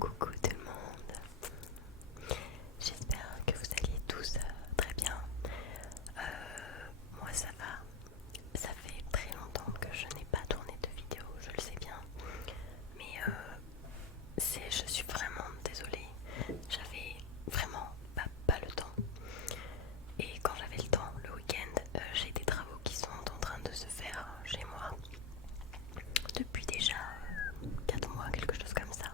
Coucou tout le monde, j'espère que vous allez tous très bien. Moi ça va, ça fait très longtemps que je n'ai pas tourné de vidéo, je le sais bien, mais je suis vraiment désolée, j'avais vraiment pas le temps. Et quand j'avais le temps, le week-end, j'ai des travaux qui sont en train de se faire chez moi depuis déjà 4 mois, quelque chose comme ça.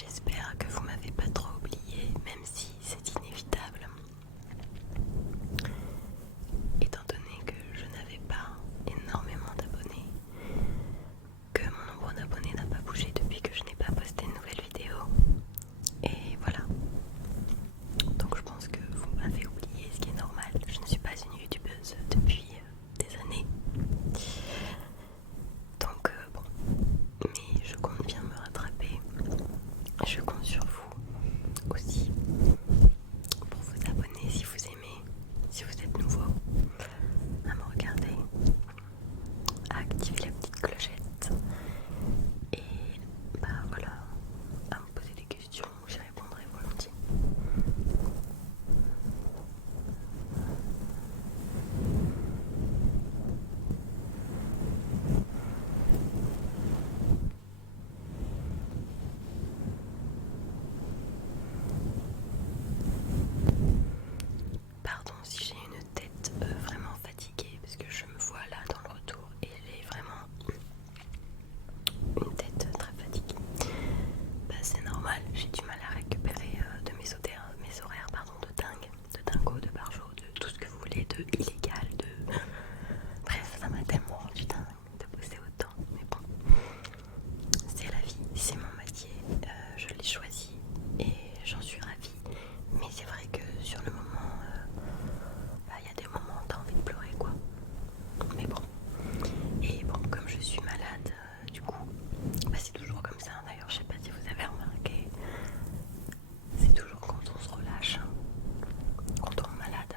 J'espère que vous m'avez pas trop oublié, même si c'est inévitable. Étant donné que je n'avais pas énormément d'abonnés, que mon nombre d'abonnés n'a pas bougé depuis que je n'ai pas posté une nouvelle vidéo. Et voilà. Donc je pense que vous m'avez oublié, ce qui est normal. Je ne suis pas une youtubeuse depuis des années. Donc bon, mais je compte bien me rattraper. Je compte sur vous aussi pour vous abonner si vous aimez, si vous êtes nouveau, à me regarder, à activer la petite clochette et bah voilà, à me poser des questions, j'y répondrai volontiers. Pardon si j'ai une tête vraiment fatiguée parce que je me vois là dans le retour et j'ai vraiment une tête très fatiguée. Bah, c'est normal, j'ai du mal à récupérer de mes horaires pardon, de dingue, de dingo, de barjo, de tout ce que vous voulez, de illégal, de... Bref, ça m'a tellement rendu dingue de bosser autant, mais bon, c'est la vie, c'est mon métier, je l'ai choisi et j'en suis ravie. Mais c'est vrai que sur le moment, y a des moments où t'as envie de pleurer quoi. Mais bon, et bon, comme je suis malade, du coup, c'est toujours comme ça. D'ailleurs, je sais pas si vous avez remarqué, c'est toujours quand on se relâche, quand on tombe malade.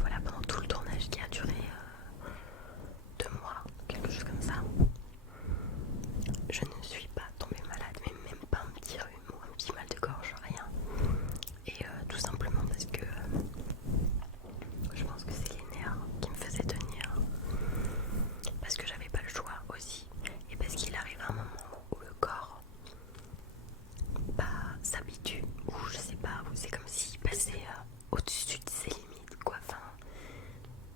Voilà, pendant tout le tournage qui a duré 2 mois, quelque chose comme ça, je ne suis pas tombée malade, mais même pas un petit rhume ou un petit mal de gorge, rien. Et tout simplement parce que je pense que c'est les nerfs qui me faisaient tenir, parce que j'avais pas le choix aussi, et parce qu'il arrive un moment où le corps s'habitue, ou je sais pas, où c'est comme s'il passait au-dessus de ses limites quoi. Enfin,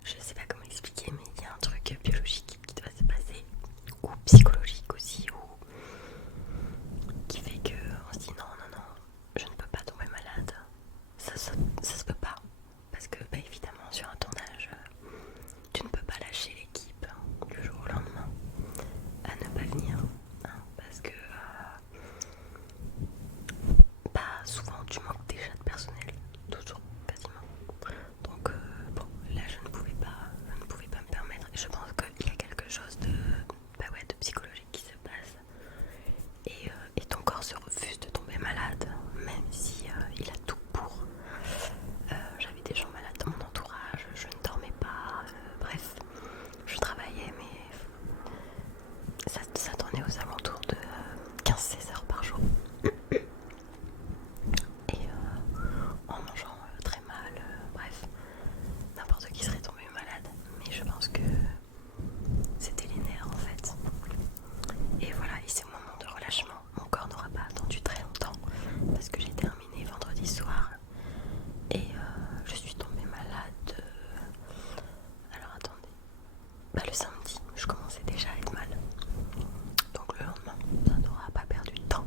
je sais pas comment expliquer, mais il y a un truc biologique qui doit se passer, ou psychologique aussi, ou qui fait que on se dit non, je ne peux pas tomber malade, ça se peut pas, parce que évidemment sur un tournage, tu ne peux pas lâcher l'équipe du jour au lendemain à ne pas venir, hein, parce que souvent tu manques déjà de personnel, toujours quasiment. Donc bon, là je ne pouvais pas me permettre. Et je pense qu'il y a quelque chose de de psychologique qui se passe. Et ton corps se refuse de tomber malade, même si il a tout pour. J'avais des gens malades dans mon entourage, je ne dormais pas, bref, je travaillais, mais ça tournait aux alentours de 15-16 heures par jour. Et en mangeant très mal, bref, n'importe qui serait tombé malade. Mais je pense que c'était les nerfs en fait. Et voilà, et c'est au moment de relâchement. Mon corps n'aura pas attendu très longtemps parce que j'ai terminé vendredi soir. Et je suis tombée malade. Alors attendez. Le samedi, je commençais déjà à être mal. Donc le lendemain, ça n'aura pas perdu de temps.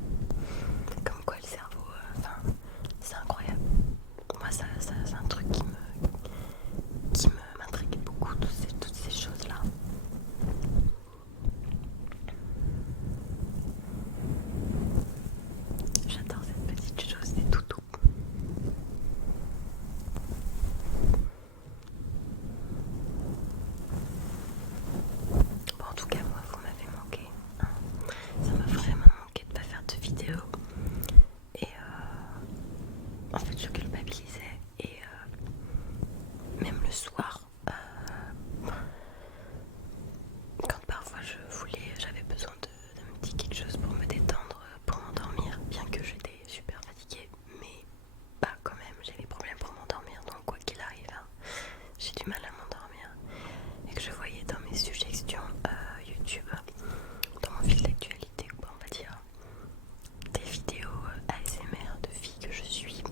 Comme quoi le cerveau, c'est incroyable. Moi, c'est un truc qui m'intrigue beaucoup, toutes ces choses-là. J'adore cette petite chose, des toutous. Bon, en tout cas, moi, vous m'avez manqué. Hein. Ça m'a vraiment manqué de pas faire de vidéo. Et en fait, je culpabilisais. Et même le soir, quand parfois j'avais besoin d'un petit quelque chose pour me détendre, pour m'endormir, bien que j'étais super fatiguée, mais quand même, j'ai des problèmes pour m'endormir, donc quoi qu'il arrive, hein, j'ai du mal à m'endormir. Et que je voyais dans mes suggestions YouTube, dans mon fil d'actualité, on va dire, des vidéos ASMR de filles que je suis,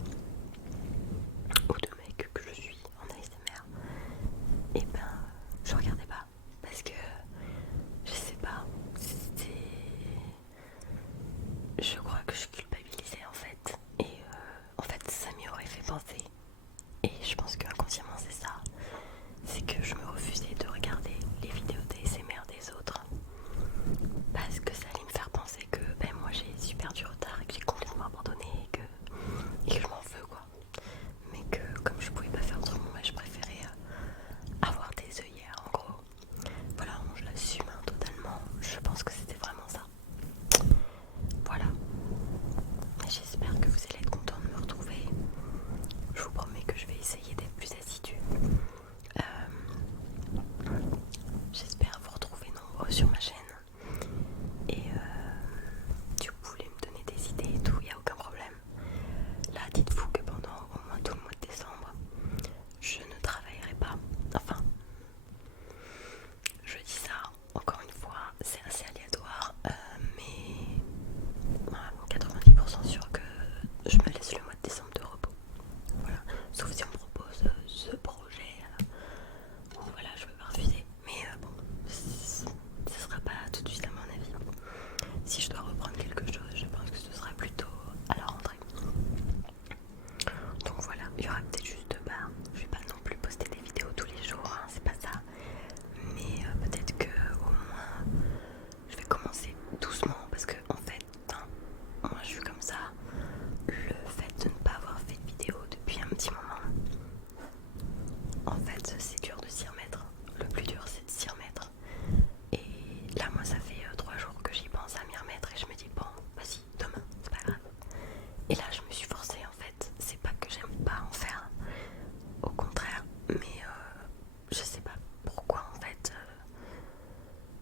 ou de mecs que je suis en ASMR, et je regardais pas, parce que je sais pas, je là moi ça fait 3 jours que j'y pense à m'y remettre et je me dis bon vas-y demain c'est pas grave. Et là je me suis forcée en fait, c'est pas que j'aime pas en faire, au contraire, mais je sais pas pourquoi en fait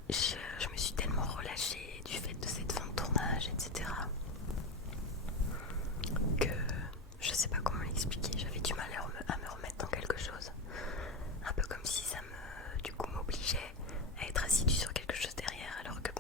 je me suis tellement relâchée du fait de cette fin de tournage etc que je sais pas comment l'expliquer, j'avais du mal à me remettre dans quelque chose, un peu comme si ça me du coup m'obligeait à être assidue sur quelque chose derrière alors que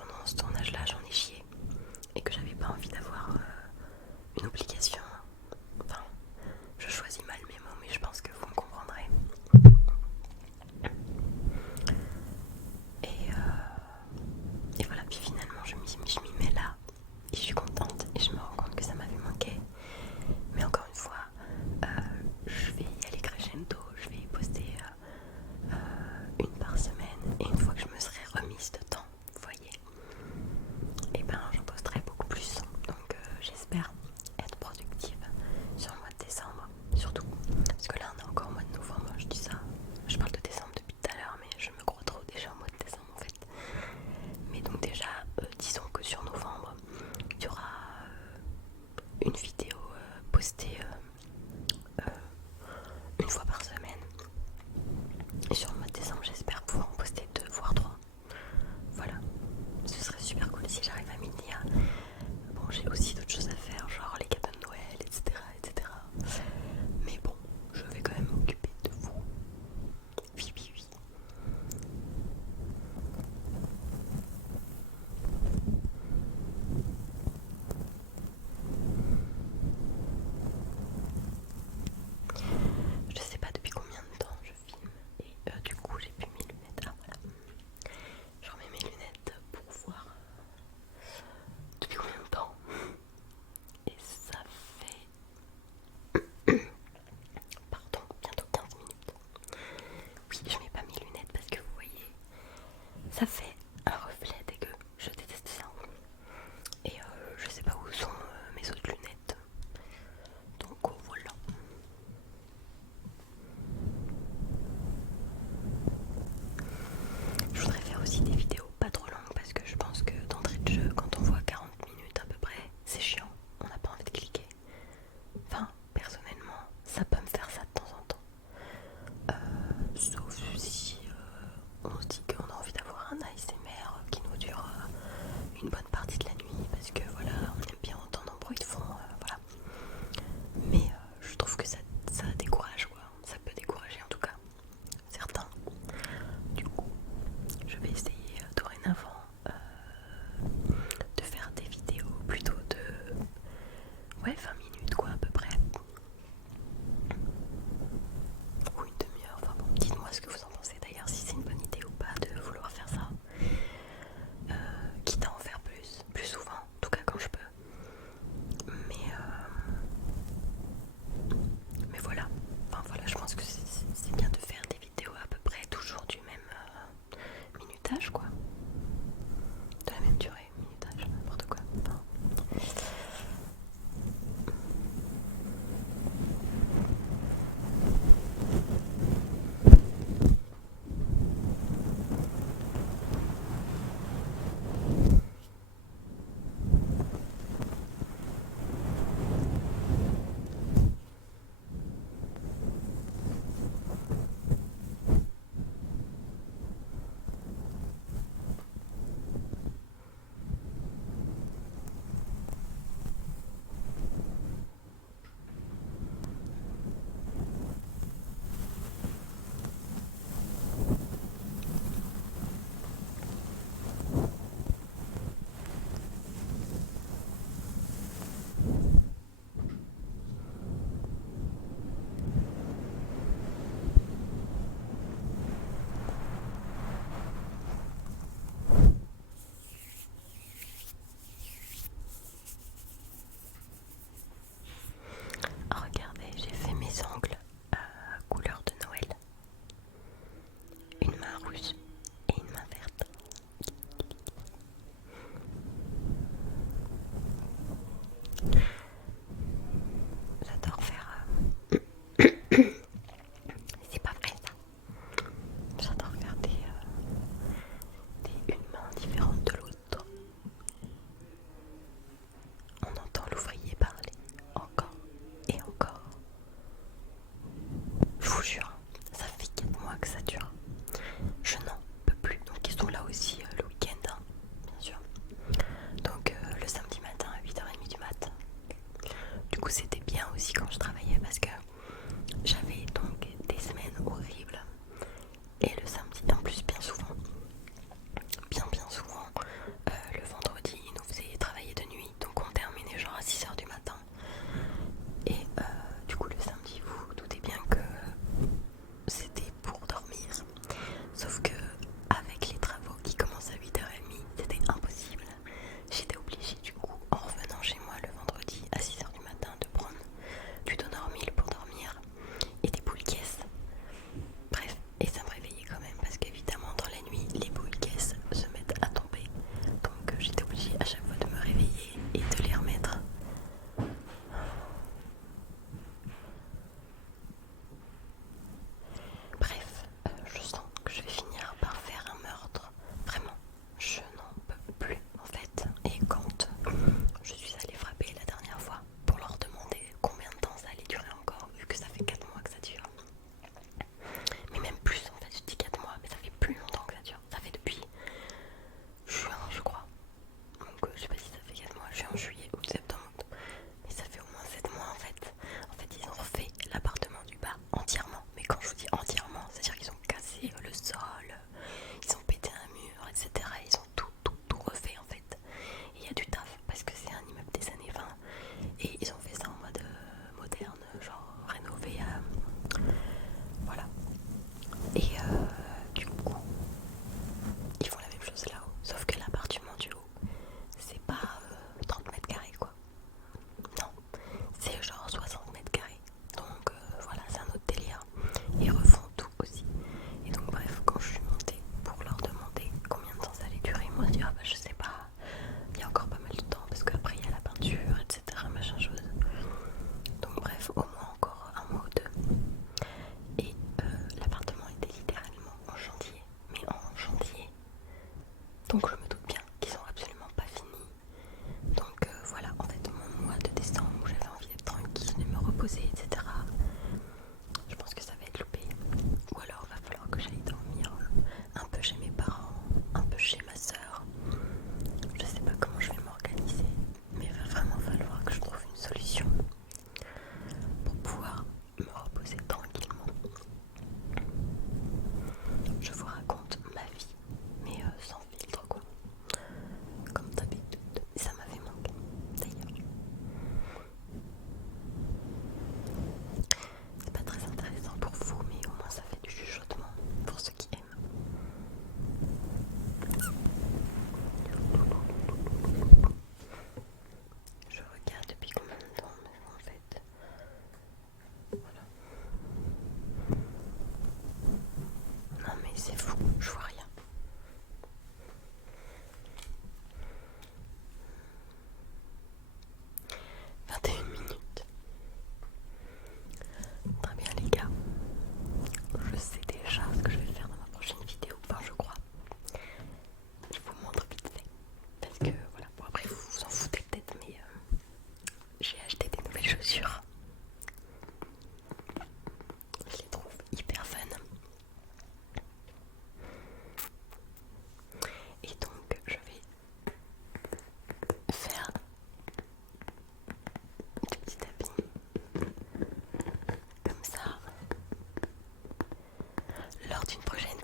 une prochaine